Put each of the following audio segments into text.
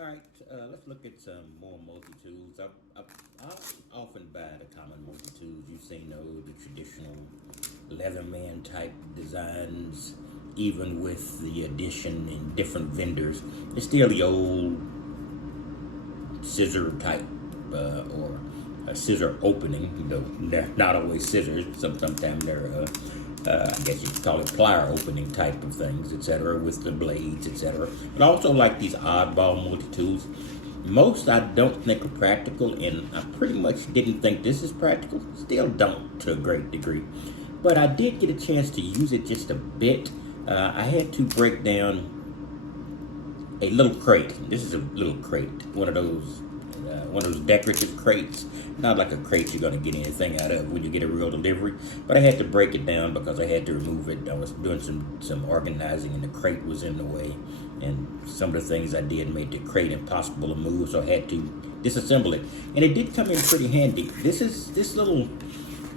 All right, let's look at some more multi-tools. I often buy the common multi-tools. You've seen those, the traditional Leatherman type designs, even with the addition in different vendors. It's still the old scissor type or a scissor opening, though they're not always scissors. Sometimes they're I guess you could call it plier opening type of things, etc., with the blades, etc. But I also like these oddball multi-tools. Most I don't think are practical, and I pretty much didn't think this is practical. Still don't to a great degree. But I did get a chance to use it just a bit. I had to break down a little crate. This is a little crate, one of those decorative crates. Not like a crate you're going to get anything out of when you get a real delivery, but I had to break it down because I had to remove it. I was doing some organizing and the crate was in the way, and some of the things I did made the crate impossible to move, so I had to disassemble it. And it did come in pretty handy. This little,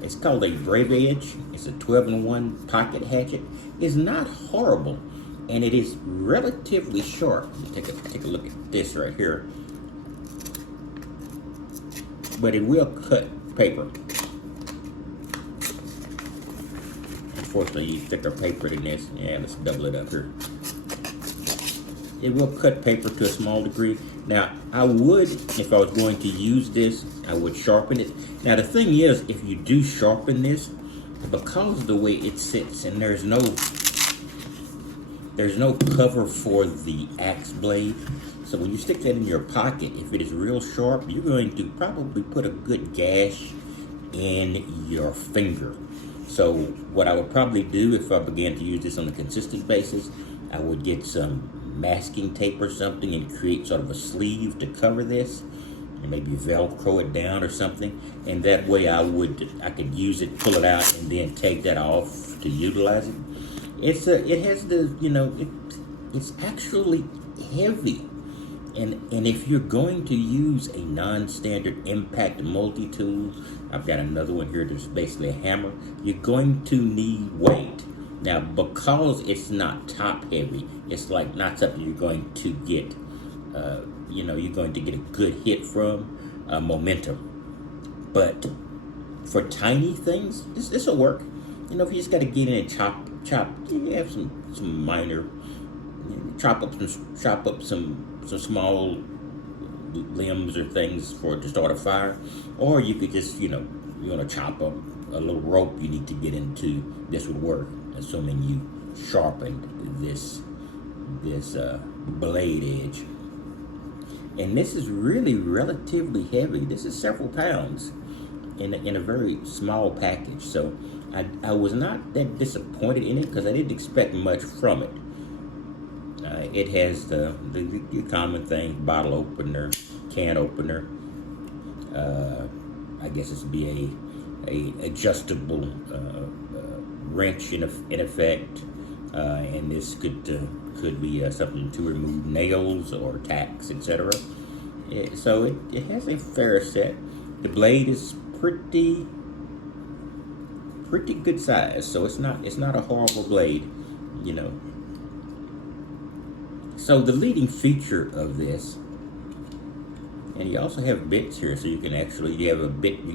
it's called a Bravedge. It's a 12-in-1 pocket hatchet. It's not horrible, and it is relatively sharp. Take a look at this right here. But it will cut paper. Unfortunately, you use thicker paper than this. Yeah, let's double it up here. It will cut paper to a small degree. Now, I would, if I was going to use this, I would sharpen it. Now, the thing is, if you do sharpen this, because of the way it sits, and there's no cover for the axe blade, so when you stick that in your pocket, if it is real sharp, you're going to probably put a good gash in your finger. So what I would probably do if I began to use this on a consistent basis, I would get some masking tape or something and create sort of a sleeve to cover this, and maybe Velcro it down or something, and that way I could use it, pull it out, and then take that off to utilize it. It's actually heavy. And if you're going to use a non-standard impact multi-tool, I've got another one here that's basically a hammer, you're going to need weight. Now, because it's not top heavy, it's like not something you're going to get, you're going to get a good hit from, momentum. But for tiny things, this will work. If you just got to get in and chop, you have some minor, chop up some small limbs or things to start a fire, or you could just, you want to chop up a little rope you need to get into. This would work, assuming you sharpened this blade edge. And this is really relatively heavy. This is several pounds in a very small package. So I was not that disappointed in it because I didn't expect much from it. It has the common things: bottle opener, can opener. I guess it's be a adjustable wrench in effect, and this could be something to remove nails or tacks, etc. So it has a fair set. The blade is pretty good size, so it's not a horrible blade, So the leading feature of this, and you also have bits here, so you can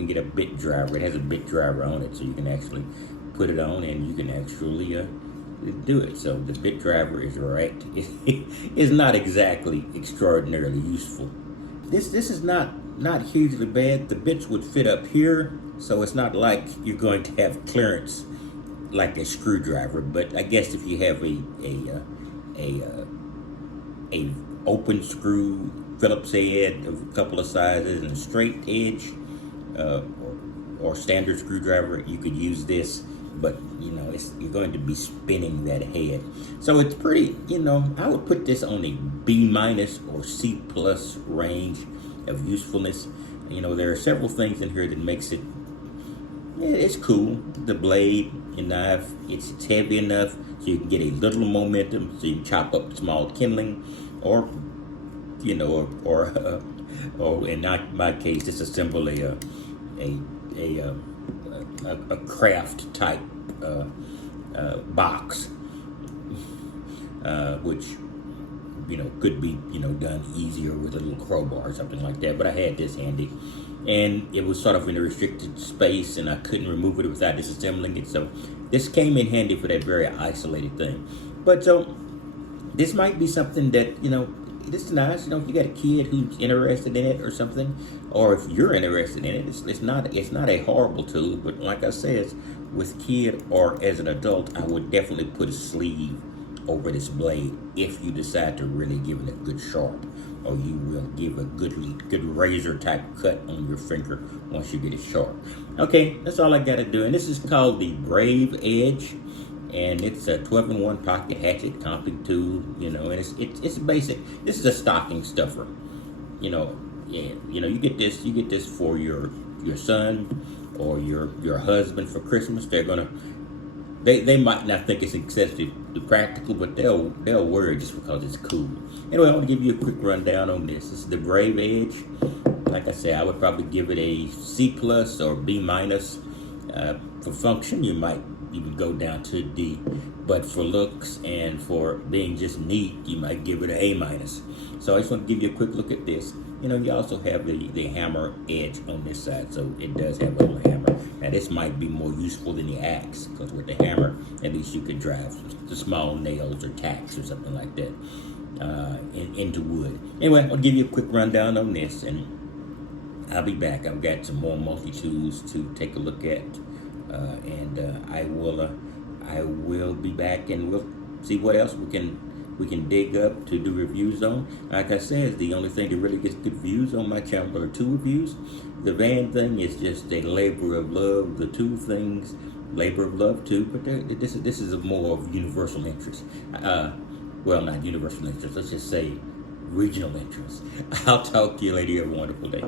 get a bit driver. It has a bit driver on it, so you can actually put it on and you can actually do it. So the bit driver is right. It's not exactly extraordinarily useful. This is not hugely bad. The bits would fit up here, so it's not like you're going to have clearance like a screwdriver. But I guess if you have a open screw Phillips head of a couple of sizes and a straight edge, or standard screwdriver, you could use this. But you're going to be spinning that head, so it's pretty. I would put this on a B- or C+ range of usefulness. There are several things in here that makes it. It's cool. The blade, the knife, it's heavy enough so you can get a little momentum, so you can chop up small kindling, or in my case, disassemble a craft type box, which could be, done easier with a little crowbar or something like that. But I had this handy, and it was sort of in a restricted space, and I couldn't remove it without disassembling it. So this came in handy for that very isolated thing. But so this might be something that, this is nice. If you got a kid who's interested in it or something, or if you're interested in it, it's not a horrible tool. But like I said, with kid or as an adult, I would definitely put a sleeve over this blade if you decide to really give it a good sharp, or you will give a good razor type cut on your finger once you get it sharp. Okay, that's all I got to do. And this is called the Bravedge, and it's a 12-in-1 pocket hatchet camping tool. And it's basic. This is a stocking stuffer. You get this for your son or your husband for Christmas. They might not think it's excessively practical, but they'll wear it just because it's cool. Anyway, I want to give you a quick rundown on this. This is the Bravedge. Like I said, I would probably give it a C+ or B-. For function, you might even go down to D. But for looks and for being just neat, you might give it an A-. So I just want to give you a quick look at this. You also have the hammer edge on this side, so it does have a little hammer. Now this might be more useful than the axe, because with the hammer, at least you could drive the small nails or tacks or something like that into wood. Anyway, I'll give you a quick rundown on this, and I'll be back. I've got some more multi-tools to take a look at, and I will be back, and we'll see what else we can dig up to do reviews on. Like I said, the only thing that really gets good views on my channel are tool reviews. The van thing is just a labor of love. The tool things, labor of love too. But this is a more of universal interest. Well, not universal interest. Let's just say regional interest. I'll talk to you later. Have a wonderful day.